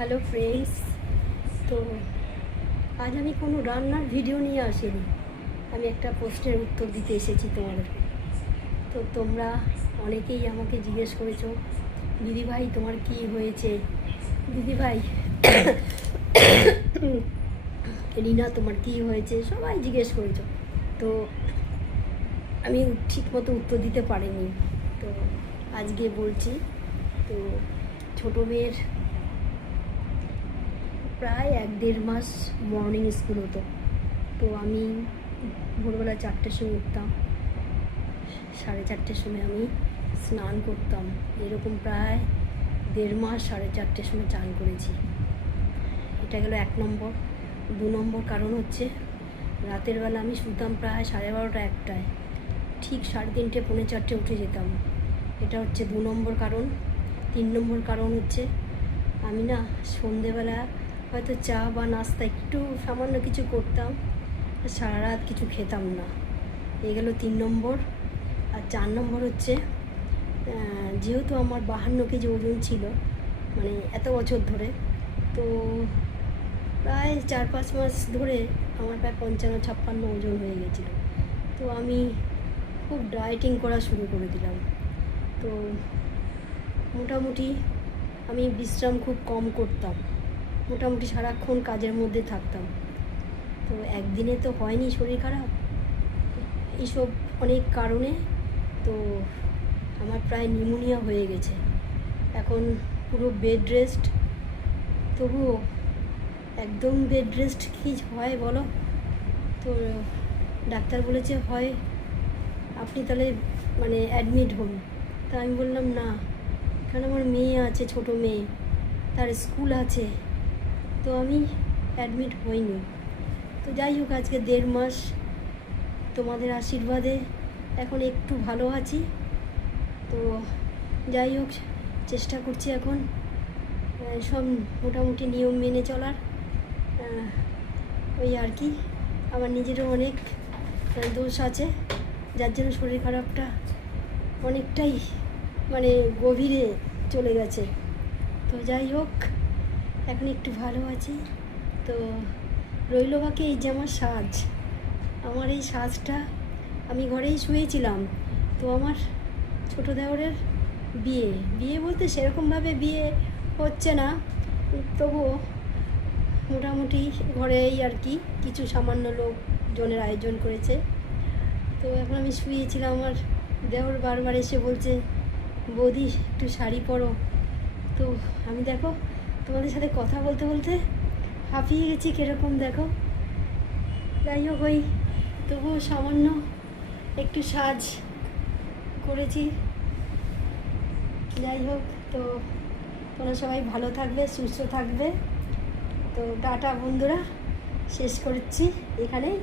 Hello friends. তো আজ আমি কোনো রান্নার ভিডিও নিয়ে আসিনি, আমি একটা প্রশ্নের উত্তর দিতে এসেছি তোমাদেরকে। তো তোমরা অনেকেই আমাকে জিজ্ঞেস করেছো, দিদিভাই তোমার কি হয়েছে, দিদিভাই রিনা তোমার কি হয়েছে, সবাই জিজ্ঞেস করেছো। তো আমি ঠিক মতো উত্তর দিতে পারিনি, তো আজকে বলছি। তো ছোটো মেয়ের প্রায় 1-1.5 মাস মর্নিং স্কুল হতো। তো আমি ভোরবেলা 4টের সময় উঠতাম, 4:30 সময় আমি স্নান করতাম। এরকম প্রায় 1.5 মাস 4:30 সময় চান করেছি। এটা গেল 1 নম্বর। 2 নম্বর কারণ হচ্ছে, রাতের বেলা আমি শুতাম প্রায় 12:30-1টায়, ঠিক 3:30 পৌনে 4টে উঠে যেতাম। এটা হচ্ছে 2 নম্বর কারণ। 3 নম্বর কারণ হচ্ছে, আমি না সন্ধেবেলা হয়তো চা বা নাস্তা একটু সামান্য কিছু করতাম, সারা রাত কিছু খেতাম না। এই গেল 3 নম্বর। আর 4 নম্বর হচ্ছে, যেহেতু আমার 52 কেজি ওজন ছিল, মানে এত বছর ধরে, তো প্রায় 4-5 মাস ধরে আমার প্রায় 55-56 ওজন হয়ে গেছিলো। তো আমি খুব ডায়েটিং করা শুরু করে দিলাম। তো মোটামুটি আমি বিশ্রাম খুব কম করতাম, মোটামুটি সারাক্ষণ কাজের মধ্যে থাকতাম। তো একদিনে তো হয়নি শরীর খারাপ, এইসব অনেক কারণে তো আমার প্রায় নিউমোনিয়া হয়ে গেছে। এখন পুরো বেড রেস্ট। তবুও একদম বেড রেস্ট কী হয় বলো? তো ডাক্তার বলেছে হয় আপনি তাহলে মানে অ্যাডমিট হন। তা আমি বললাম না, কারণ আমার মেয়ে আছে, ছোটো মেয়ে, তার স্কুল আছে, তো আমি অ্যাডমিট হইনি। তো যাই হোক, আজকে 1.5 মাস তোমাদের আশীর্বাদে এখন একটু ভালো আছি। তো যাই হোক, চেষ্টা করছি এখন সব মোটামুটি নিয়ম মেনে চলার। ওই আর কি, আমার নিজেরও অনেক দোষ আছে, যার জন্য শরীর খারাপটা অনেকটাই মানে গভীরে চলে গেছে। তো যাই হোক, এখন একটু ভালো আছি। তো রইল বাকি এই যে আমার সাজ, আমার এই সাজটা আমি ঘরেই শুয়েছিলাম। তো আমার ছোটো দেওরের বিয়ে বলতে সেরকমভাবে বিয়ে হচ্ছে না, তবুও মোটামুটি ঘরেই আর কি কিছু সামান্য লোকজনের আয়োজন করেছে। তো এখন আমি শুয়েছিলাম, আমার দেওর বারবার এসে বলছে, বৌদি একটু শাড়ি পরো। তো আমি দেখো তোমাদের সাথে কথা বলতে বলতে হাঁপিয়ে গেছি কীরকম দেখো। যাই হোক, ওই তবুও সামান্য একটু সাজ করেছি। যাই হোক, তো তোমরা সবাই ভালো থাকবে, সুস্থ থাকবে। তো টাটা বন্ধুরা, শেষ করছি এখানেই।